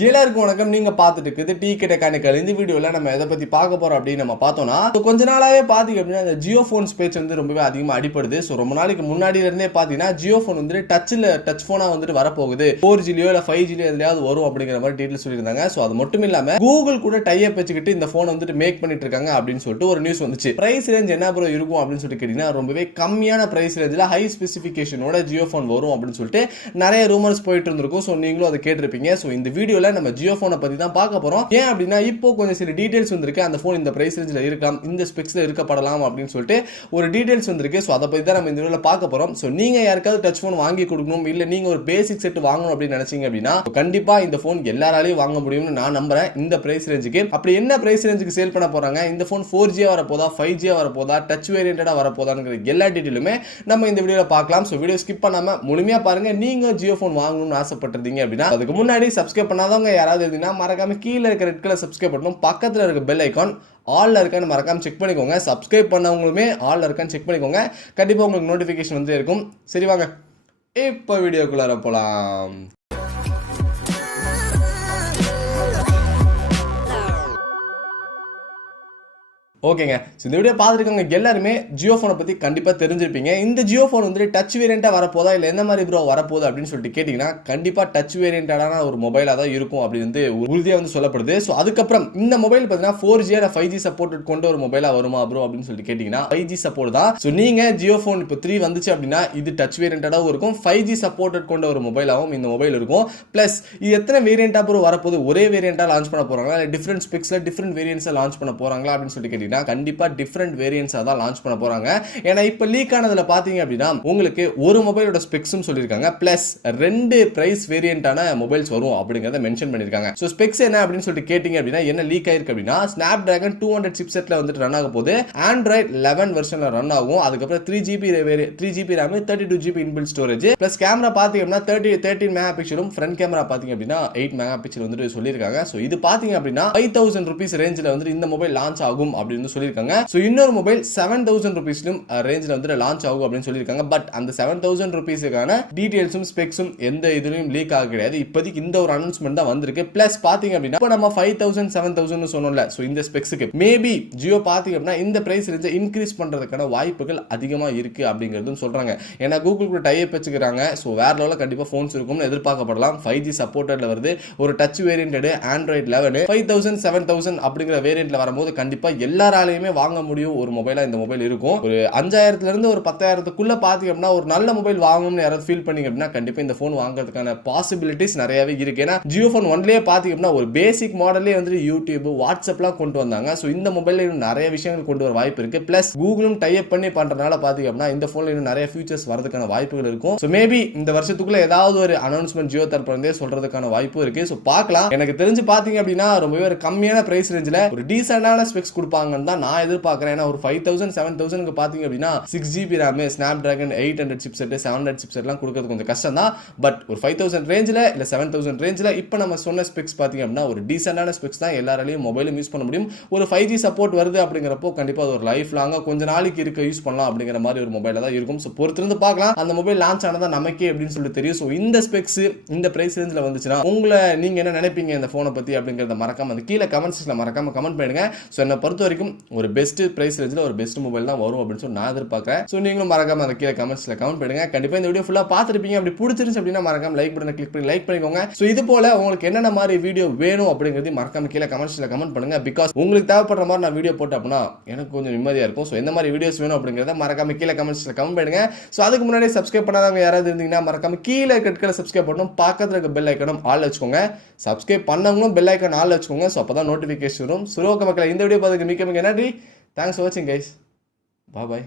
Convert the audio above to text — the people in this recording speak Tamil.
எல்லாருக்கும் வணக்கம். நீங்க பார்த்துட்டு இருக்குது TECHANICAL. இந்த வீடியோல நம்ம எதை பத்தி பார்க்க போறோம் அப்படின்னு நம்ம பார்த்தோம்னா, கொஞ்ச நாளாவே பாத்தீங்க அப்படின்னா இந்த ஜியோ போன்ஸ் பேச்சு வந்து ரொம்பவே அதிகமா அடிப்படுது. ஸோ ரொம்ப நாளைக்கு முன்னாடில இருந்தே பாத்தீங்கன்னா ஜியோ போன் வந்து டச் போனா வந்துட்டு வரப்போகுது, 4Gலயோ இல்ல 5Gலயோ எதுலயாவது வரும் அப்படிங்கிற மாதிரி டீடைல்ஸ் சொல்லியிருந்தாங்க. ஸோ அது மட்டும் இல்லாம கூகுள் கூட டை அப் வச்சுக்கிட்டு இந்த போன் வந்துட்டு மேக் பண்ணிட்டு இருக்காங்க அப்படின்னு சொல்லிட்டு ஒரு நியூஸ் வந்துச்சு. பிரைஸ் ரேஞ்ச் என்ன ப்ரோ இருக்கும் அப்படின்னு சொல்லிட்டு கேட்டீங்கன்னா, ரொம்பவே கம்மியான பிரைஸ் ரேஞ்சில் ஹை ஸ்பெசிஃபிகேஷனோட ஜியோ போன் வரும் அப்படின்னு சொல்லிட்டு நிறைய ரூமர்ஸ் போயிட்டு இருந்திருக்கும். ஸோ நீங்களும் அதை கேட்டிருப்பீங்க. ஸோ இந்த வீடியோல நம்ம ஜியோ போனை பத்தி தான் பார்க்க போறோம். ஏன் அப்படின்னா இப்போ கொஞ்சம் சில டீடைல்ஸ் வந்திருக்கு. அந்த போன் இந்த பிரைஸ் ரேஞ்சில் இருக்கலாம், இந்த ஸ்பெக்ஸ்ல இருக்கப்படலாம் அப்படின்னு சொல்லிட்டு ஒரு டீடைல்ஸ் வந்திருக்கு. ஸோ அதை பத்தி தான் நம்ம இந்த வீடியோல பார்க்க போறோம். ஸோ நீங்க யாருக்காவது டச் போன் வாங்கி கொடுக்கணும், இல்ல நீங்க ஒரு பேசிக் செட் வாங்கணும் அப்படின்னு நினைச்சீங்க அப்படின்னா கண்டிப்பா இந்த போன் எல்லாராலையும் வாங்க முடியும்னு நான் நம்புறேன். இந்த பிரைஸ் ரேஞ்சுக்கு அப்படி என்ன பிரைஸ் ரேஞ்சுக்கு சேல் பண்ண போறாங்க, இந்த போன் 4G வரப்போதா, 5G வரப்போதா, டச் வேரியன்டா வரப்போதாங்கிற எல்லா டீடைலுமே நம்ம இந்த வீடியோல பார்க்கலாம். ஸோ வீடியோ ஸ்கிப் பண்ணாம முழுமையா பாருங்க. நீங்க ஜியோ போன் வாங்கணும்னு ஆசைப்பட்டிருந்தீங்க அப்படின்னா அதுக்கு முன்னாடி சப்ஸ்கிரைப் பண்ணாதவங்க யாராவது இருந்தீங்கன்னா மறக்காம கீழே இருக்க ரெட் கலர் சப்ஸ்கிரைப் பண்ணணும், பக்கத்துல இருக்க பெல் ஐகான் ஆல்ல இருக்கான்னு மறக்காம செக் பண்ணிக்கோங்க. சப்ஸ்கிரைப் பண்ணவங்களுமே ஆல்ல இருக்கான்னு செக் பண்ணிக்கோங்க. கண்டிப்பா உங்களுக்கு நோட்டிபிகேஷன் வந்து இருக்கும். சரி வாங்க இப்போ வீடியோக்குள்ளார போலாம். ஓகேங்க. ஸோ இந்த வீடியோ பார்த்துருக்காங்க எல்லாருமே ஜியோ ஃபோனை பற்றி கண்டிப்பாக தெரிஞ்சிருப்பீங்க. இந்த ஜியோ ஃபோன் வந்து டச் வேரியண்ட்டாக வரப்போதா இல்லை எந்த மாதிரி ப்ரோ வரப்போகுது அப்படின்னு சொல்லிட்டு கேட்டிங்கன்னா கண்டிப்பாக டச் வேரியண்டான ஒரு மொபைலாக தான் இருக்கும் அப்படின்னு வந்து உறுதியாக வந்து சொல்லப்படுது. ஸோ அதுக்கப்புறம் இந்த மொபைல் பார்த்தீங்கன்னா 4G இல்லை 5G சப்போர்ட் கொண்ட ஒரு மொபைலாக வருமா ப்ரோ அப்படின்னு சொல்லிட்டு கேட்டிங்கன்னா 5G சப்போர்ட் தான். ஸோ நீங்கள் ஜியோ ஃபோன் இப்போ 3 வந்துச்சு அப்படின்னா இது டச் வேரியண்டாகவும் இருக்கும், 5G சப்போர்ட் கொண்ட ஒரு மொபைலாகவும் இந்த மொபைல் இருக்கும். ப்ளஸ் இது எத்தனை வேரியண்ட்டாக ப்ரோ வரப்போகுது, ஒரே வேரியண்ட்டாக லான்ச் பண்ண போகிறாங்களா இல்லை டிஃப்ரெண்ட் ஸ்பெக்ஸில் டிஃப்ரெண்ட் வேரியன்ஸை லான்ச் பண்ண போகிறாங்களா அப்படின்னு சொல்லிட்டு கேட்டிங்கன்னா கண்டிப்பா டிஃபரண்ட் வேரியன்ட்ஸா தான் லான்ச் பண்ண போறாங்க. ஏன்னா இப்ப லீக் ஆனதுல பாத்தீங்க அப்படின்னா உங்களுக்கு ஒரு மொபைலோட ஸ்பெக்ஸும் சொல்லிருக்காங்க, பிளஸ் 2 பிரைஸ் வேரியண்டான மொபைல்ஸ் வரும் அப்படிங்கறத மென்ஷன் பண்ணிருக்காங்க. சோ ஸ்பெக்ஸ் என்ன அப்படின்னு சொல்லிட்டு கேட்டிங்க அப்படின்னா என்ன லீக் ஆயிருக்கு அப்படின்னா Snapdragon 200 சிப்செட்ல வந்துட்டு ரன் ஆக போகுது, Android 11 வெர்ஷன்ல ரன் ஆகும். அதுக்கப்புறம் 3GB RAM 32GB inbuilt storage, plus camera பாத்தீங்க அப்படின்னா 13 மெகா பிக்சலும், ஃப்ரண்ட் கேமரா பாத்தீங்க அப்படின்னா 8 மெகா பிக்சல் வந்துட்டு சொல்லிருக்காங்க. சோ இது பாத்தீங்க அப்படின்னா 5000 ரூபீஸ் ரேஞ்சில வந்து இந்த மொபைல் லான்ச் ஆகும் அப்படின்னு சொல்லிருக்காங்க. சோ இன்னொரு மொபைல் 7000 ரூபீஸ்லயும் ரேஞ்சில வந்து லான்ச் ஆகும் அப்படின்னு சொல்லிருக்காங்க. பட் அந்த 7000 ரூபீஸ்க்கான டீடைல்ஸும் ஸ்பெக்ஸும் எந்த இதுலயும் லீக் ஆக கிடையாது. இப்போதைக்கு இந்த ஒரு அனௌன்ஸ்மென்ட் தான் வந்திருக்கு. பிளஸ் பாத்தீங்க அப்படின்னா இப்போ நம்ம 5000 7000 சொன்னோம்ல, சோ இந்த ஸ்பெக்ஸ்க்கு மேபி ஜியோ பாத்தீங்க அப்படின்னா இந்த பிரைஸ் ரேஞ்சை இன்க்ரீஸ் பண்றதுக்கான வாய்ப்புகள் அதிகமா இருக்கு அப்படிங்கறதும் சொல்றாங்க. ஏன்னா கூகுள் கூட டை அப் வச்சுக்கிறாங்க. சோ வேற லெவல்ல கண்டிப்பா போன்ஸ் இருக்கும்னு எதிர்பார்க்கப்படலாம். 5G சப்போர்ட்டட்ல வருது, ஒரு டச் வேரியன்ட் Android 11 5000 7000 அப்படிங்கிற வேரியன்ட்ல வரும்போது கண்டிப்பா எல்லாராலையுமே வாங்க முடியும் ஒரு மொபைலா இந்த மொபைல் இருக்கும். ஒரு 5000ல இருந்து ஒரு 10,000க்குள்ள பாத்தீங்க அப்படின்னா ஒரு நல்ல மொபைல் வாங்கணும்னு யாராவது ஃபீல் பண்ணீங்க அப்படின்னா கண்டிப்பா இந்த போன் வாங்குறதுக்கான பாசிபிலிட்டிஸ் நிறையவே இருக்கு. ஏன்னா ஜியோ போன் ஒன்லயே பாத்தீங்க அப்படின்னா ஒரு பேசிக் மாடல்லே வந்து யூடியூப் வாட்ஸ்அப்லாம் கொண்டு வந்தாங்க. சோ இந்த மொபைல்ல இன்னும் நிறைய விஷயங்கள் கொண்டு வர வாய்ப்பு இருக்கு. பிளஸ் கூகுளும் டை அப் பண்ணி பண்றதுனால பாத்தீங்க அப்படின்னா இந்த போன்ல இன்னும் நிறைய ஃபீச்சர்ஸ் வரதுக்கான வாய்ப்புகள் இருக்கும். சோ மேபி இந்த வருஷத்துக்குள்ள ஏதாவது ஒரு அனௌன்ஸ்மென்ட் ஜியோ தரப்புல இருந்தே சொல்றதுக்கான வாய்ப்பு இருக்கு. சோ பார்க்கலாம். எனக்கு தெரிஞ்சு பாத்தீங்க அப்படின்னா ரொம்பவே ஒரு கம்மியான பிரைஸ் ரேஞ்சில ஒரு டீசென்டான ஸ்பெக்ஸ் கொடுப்பாங்கன்னு தான் நான் எதிர்பார்க்கிறேன். ஏன்னா ஒரு 5000 7000க்கு பாத்தீங்க அப்படின்னா 6GB RAM, Snapdragon 800 சிப்செட் 700 சிப்செட்லாம் கொடுக்கிறது கொஞ்சம் கஷ்டம் தான். பட் ஒரு 5000 ரேஞ்சில இல்ல 7000 ரேஞ்சில இப்போ நம்ம சொன்ன ஸ்பெக்ஸ் பாத்தீங்க அப்படின்னா ஒரு டீசென்டான ஸ்பெக்ஸ் தான் எல்லாராலையும் மொபைலும் யூஸ் பண்ண முடியும். ஒரு 5G சப்போர்ட் வருது அப்படிங்கிறப்போ கண்டிப்பா அது ஒரு லைஃப் லாங்கா கொஞ்ச நாளைக்கு இருக்க யூஸ் பண்ணலாம் அப்படிங்கிற மாதிரி ஒரு மொபைல தான் இருக்கும். ஸோ பொறுத்திருந்து பார்க்கலாம். அந்த மொபைல் லான்ச் ஆனதா நமக்கே அப்படின்னு சொல்லிட்டு தெரியும். ஸோ இந்த ஸ்பெக்ஸ் இந்த பிரைஸ் ரேஞ்சில் வந்துச்சுன்னா உங்களை நீங்க என்ன நினைப்பீங்க இந்த போனை பத்தி அப்படிங்கிறத மறக்காம அந்த கீழே கமெண்ட்ஸ்ல மறக்காம கமெண்ட் பண்ணுங்க. ஸோ என்னை பொறுத்த வரைக்கும் ஒரு பெஸ்ட் பிரைஸ் ரேஞ்சில் ஒரு பெஸ்ட் மொபைல் தான் வரும் அப்படின்னு சொல்லி நான் எதிர்பார்க்கிறேன். ஸோ நீங்களும் மறக்காம அந்த கீழே கமெண்ட்ஸ்ல கமெண்ட் பண்ணுங்க. கண்டிப்பா இந்த வீடியோ ஃபுல்லா பார்த்துருப்பீங்க. அப்படி பிடிச்சிருந்துச்சு அப்படின்னா மறக்காம லைக் பட்டனை கிளிக் பண்ணி லைக் பண்ணிக்கோங்க. ஸோ இது போல உங்களுக்கு என்னென்ன மாதிரி வீடியோ வேணும் அப்படிங்கிறது மறக்காம கீழே கமெண்ட்ஸ்ல கமெண்ட் பண்ணுங்க. பிகாஸ் உங்களுக்கு தேவைப்படுற மாதிரி நான் வீடியோ போட்டேன் அப்படின்னா எனக்கு கொஞ்சம் நிம்மதியா இருக்கும். ஸோ எந்த மாதிரி வீடியோஸ் வேணும் அப்படிங்கிறத மறக்காம கீழே கமெண்ட்ஸ்ல கமெண்ட் பண்ணுங்க. ஸோ அதுக்கு முன்னாடி சப்ஸ்கிரைப் பண்ணாதவங்க யாராவது இருந்தீங்கன்னா மறக்காம கீழே கட்களை சப்ஸ்கிரைப் பண்ணணும், பக்கத்துல இருக்க பெல் ஐக்கனும் ஆல் வச்சுக்கோங்க. சப்ஸ்கிரைப் பண்ணவங்களும் பெல் ஐக்கன் ஆல் வச்சுக்கோங்க. ஸோ அப்பதான் நோட்டிபிகேஷன் வரும். சுரோக மக்களை இந்த வீடியோ பார்த்துக்கு மிக்க மிக்க நன்றி. தேங்க்ஸ் ஃபார் வாட்சிங் கைஸ். Bye bye.